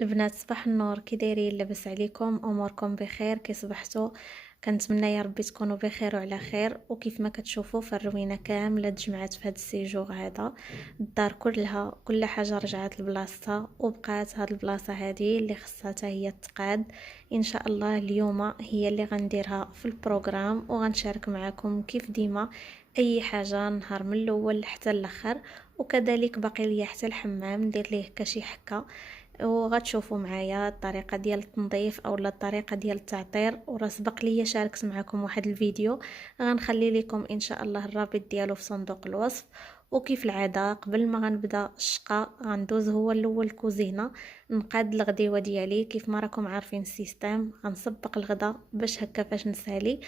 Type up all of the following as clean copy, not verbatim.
البنات صباح النور، كي دايرين؟ لاباس عليكم؟ اموركم بخير؟ كي صبحتوا؟ كنتمنى يا ربي تكونوا بخير وعلى خير. وكيف ما كتشوفوا فالروينه كامله تجمعات في هذا السيجور هذا. الدار كلها كل حاجه رجعت لبلاصتها، وبقات هاد البلاصه هذه اللي خصها حتى هي تقاد. ان شاء الله اليوم هي اللي غنديرها في البروغرام، وغنشارك معكم كيف ديما اي حاجه نهار من الاول حتى الاخر. وكذلك باقي ليا حتى الحمام ندير ليه كشي حكه، وغتشوفوا معايا الطريقه ديال التنظيف اولا الطريقه ديال التعطير. وراه سبق ليا شاركت معكم واحد الفيديو، غنخلي لكم ان شاء الله الرابط ديالو في صندوق الوصف. وكيف العاده قبل ما غنبدا الشقه غندوز هو الاول الكوزينه، نقاد الغديوه ديالي. كيف ما راكم عارفين السيستم، غنسبق الغدا باش هكا فاش نسالي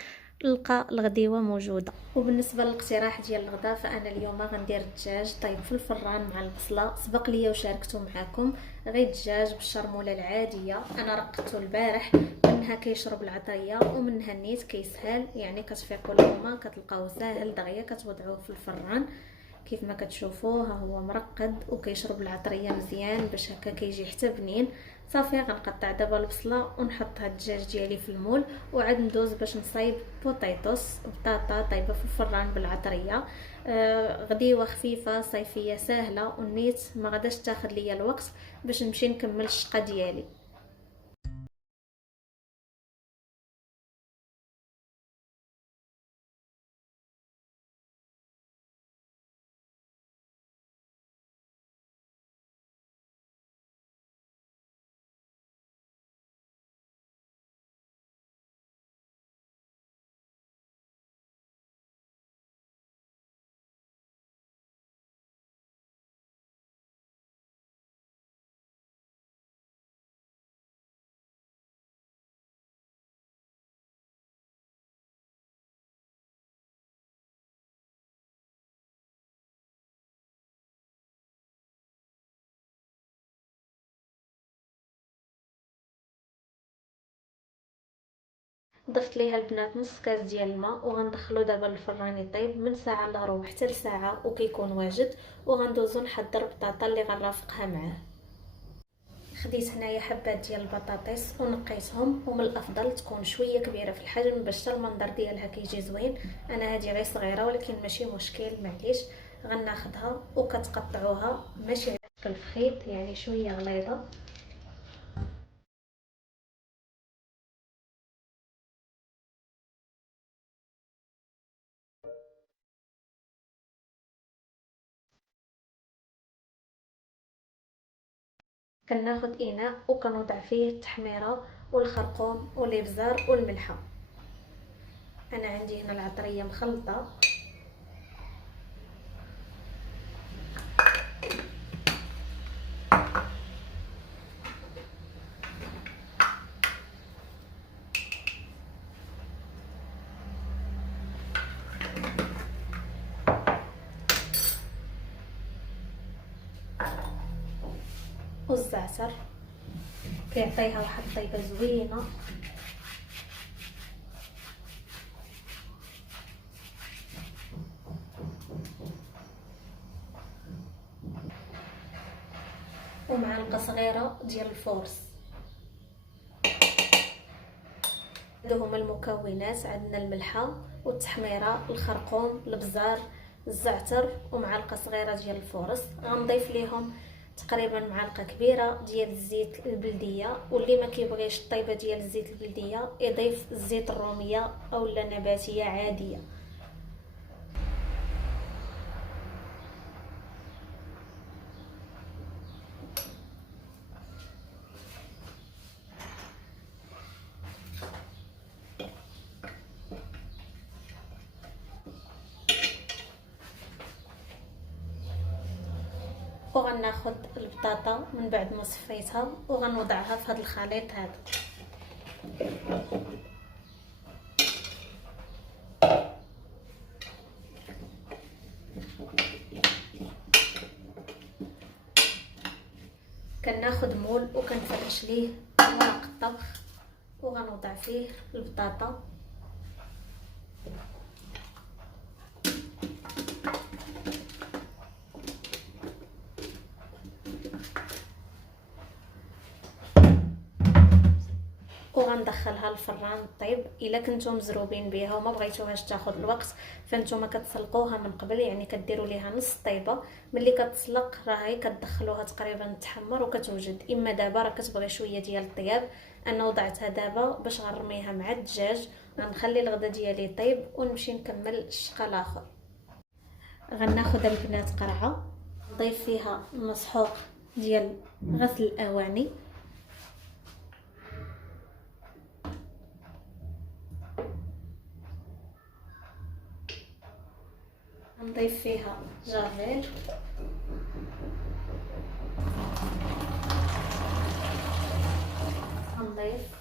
نلقى الغديوه موجوده. وبالنسبه للاقتراح ديال الغدا، فانا اليوم غندير الدجاج طيب في الفران مع البصله. سبق ليا وشاركته معكم، غير الدجاج بالشرموله العاديه. انا رقدته البارح، منها كيشرب العطريه ومنها نيت كيسهل، يعني كتفيقوا اليوم كتلقاوه ساهل دغيا كتوضعوه في الفران. كيف ما كتشوفوا ها هو مرقد وكيشرب العطريه مزيان باش هكا كيجي حتى بنين. صافي غنقطع دابا البصله ونحط هاد الدجاج ديالي في المول، وعاد ندوز باش نصايب بوطيطوس بطاطا طايبه في الفران بالعطريه. غديوه خفيفه صيفيه سهله، ونيت ما غاداش تاخذ ليا الوقت باش نمشي نكمل الشقه ديالي. ضفت ليها البنات نص كاس ديال الماء، وغندخلو دابا الفران يطيب من ساعه الا ربع حتى لساعه وكيكون واجد. وغندوزو نحضر بطاطا اللي غنرافقها معاه. خديت هنايا حبات ديال البطاطس ونقيتهم، ومن الافضل تكون شويه كبيره في الحجم باش حتى المنظر ديالها كيجي زوين. انا هذه غير صغيره ولكن ماشي مشكل، معليش. غناخدها وكتقطعوها ماشي على شكل الخيط، يعني شويه غليظه. كناخد اناء وكنوضع فيه التحميره والخرقوم والابزار والملحه. انا عندي هنا العطريه مخلطه. والزعتر كيعطيها واحد الطيبه زوينه. ومعلقه صغيره ديال الفورس. هادو هما المكونات، عندنا الملحه والتحميره الخرقوم البزار الزعتر ومعلقه صغيره ديال الفورس. غنضيف ليهم تقريبا معلقه كبيره ديال الزيت البلديه، واللي ما كيبغيش الطيبه ديال الزيت البلديه يضيف الزيت الروميه اولا نباتيه عاديه. وغناخد البطاطا من بعد ما صفيتها وغنوضعها في هذا الخليط هذا. كناخد مول وكنفرش ليه ورق الطبخ، وغنوضع فيه البطاطا. وغندخلها للفران طيب. الا كنتو مزروبين بها وما بغيتوهاش تاخذ الوقت فانتوما كتسلقوها من قبل، يعني كديروا ليها نص طيبه. ملي كتسلق راه هي كتدخلوها تقريبا تحمر وكتوجد. اما دابا راه كتبغي شويه ديال الطياب، انا وضعتها دابا باش غنرميها مع الدجاج، غنخلي الغدا ديالي طيب ونمشي نكمل الشق الاخر. غناخذ البنات قرعه نضيف فيها مسحوق ديال غسل الاواني، نضيف فيها جافيل، نضيف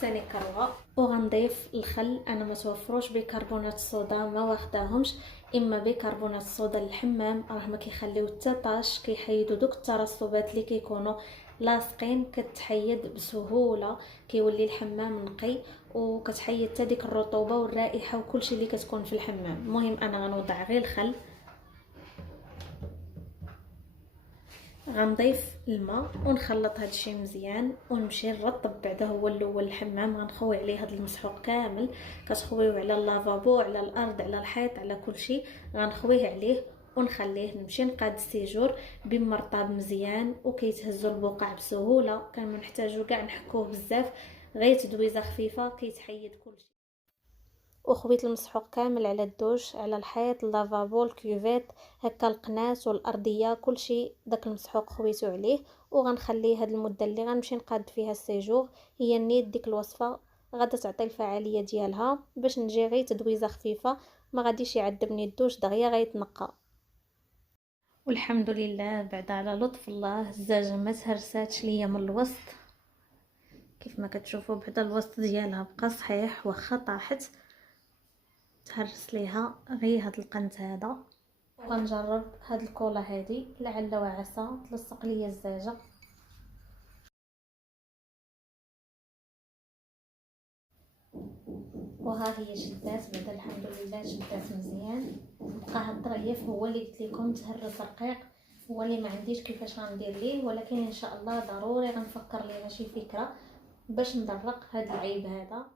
ثاني كروه، وغنضيف الخل. انا ما توفروش بيكربونات الصودا ما واخداهمش، اما بيكربونات الصودا الحمام راه ما كيخليو حتى طاش، كيحيدوا دوك الترسبات اللي كيكونوا لاصقين، كتحيد بسهوله، كيولي الحمام نقي، وكتحيد حتى ديك الرطوبه والرائحه وكلشي اللي كتكون في الحمام. المهم انا غنوضع غير الخل، غنضيف الماء ونخلط هادشي مزيان ونمشي نرطب بعدا. هو الاول الحمام غنخوي عليه هاد المسحوق كامل، كتخويوه على اللافابو، على الارض، على الحيط، على كلشي غنخويه عليه ونخليه. نمشي نقاد السيجور بمرطاب مزيان وكيتهزوا البقع بسهوله، كنحتاجو كاع نحكوه بزاف، غير تدويزه خفيفه كيتحيد كلشي. وخويت المسحوق كامل على الدوش، على الحيط، اللافابو، الكيوفيت، هكا القناة والارضيه، كلشي داك المسحوق خويتو عليه. وغنخليه هاد المده اللي غنمشي نقاد فيها السيجور هي نيت ديك الوصفه غادا تعطي الفعاليه ديالها، باش نجي غير تدويزه خفيفه، ما غاديش يعذبني الدوش دغيا غيتنقى. والحمد لله بعد على لطف الله الزاجه ما تهرساتش ليا من الوسط، كيف ما كتشوفوا بعدا الوسط ديالها بقى صحيح، واخا طاحت تهرس ليها غير هاد القنت هذا. وغنجرب هاد الكولا هادي لعل وعسى تلصق ليا الزاجه. وها هي شدات بعدا الحمد لله، شدات مزيان. بقى هاد الظريف هو اللي قلت لكم تهرس رقيق، هو اللي ما عنديش كيفاش غندير ليه، ولكن ان شاء الله ضروري غنفكر ليها شي فكره باش ندرق هاد العيب هذا.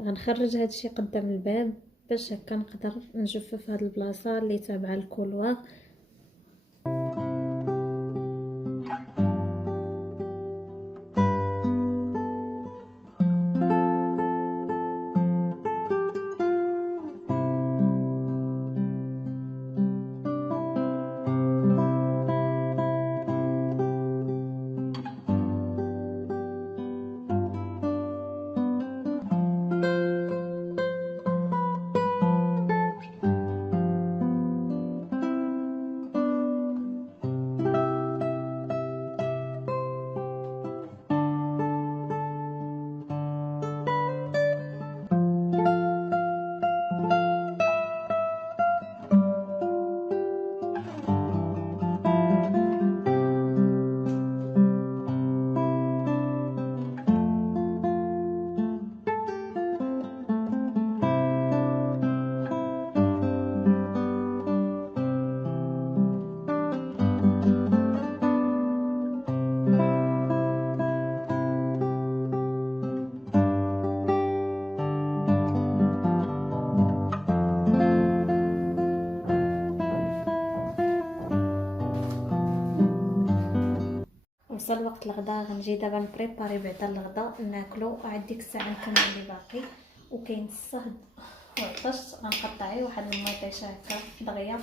غنخرج هادشي قدام الباب باش هكا نقدر نجفف هاد البلاصه اللي تابعه الكولوار. وصل وقت الغداء، غنجي دابا نبريباري بعدا الغداء ناكلو، وعاد ديك الساعه نكمل اللي باقي. وكاين الصهد وعطشت، غنقطعيه واحد المطيشه هكا دغيا.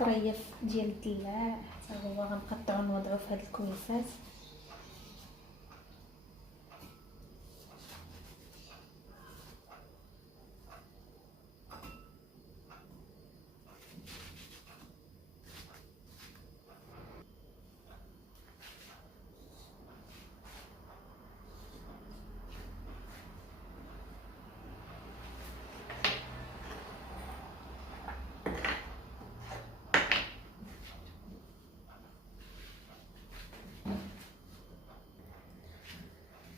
ظريف ديال الدلاع حتى هو غنقطعو نوضعو في هاد الكويسات.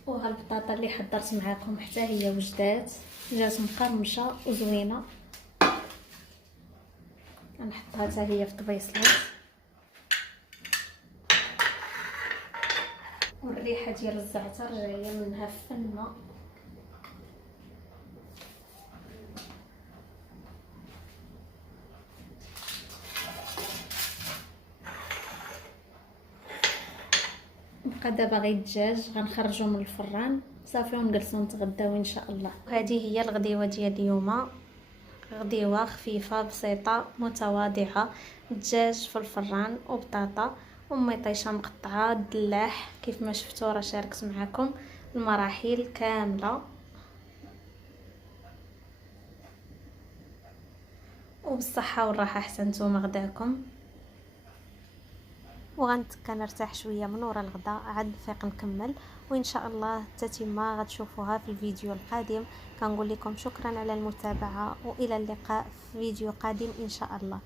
وها البطاطا اللي حضرت معاكم حتى هي وجدات، جات مقرمشه وزوينه. غنحطها حتى هي في طبيصلات، والريحه ديال الزعتر جايه منها فنه. بقى دابا غير الدجاج غنخرجو من الفران صافي ونجلسو نتغداو ان شاء الله. هذه هي الغديوه ديال اليوم، غديوه خفيفه بسيطه متواضعه، دجاج في الفران وبطاطا ومطيشه مقطعه دلاح. كيف ما شفتوا راه شاركت معكم المراحل كامله، وبالصحه والراحه حتى نتوما غداكم. وغنتكا نرتاح شويه من ورا الغدا عاد نفيق نكمل، وان شاء الله التتمه غتشوفوها في الفيديو القادم. كنقول لكم شكرا على المتابعه، والى اللقاء في فيديو قادم ان شاء الله.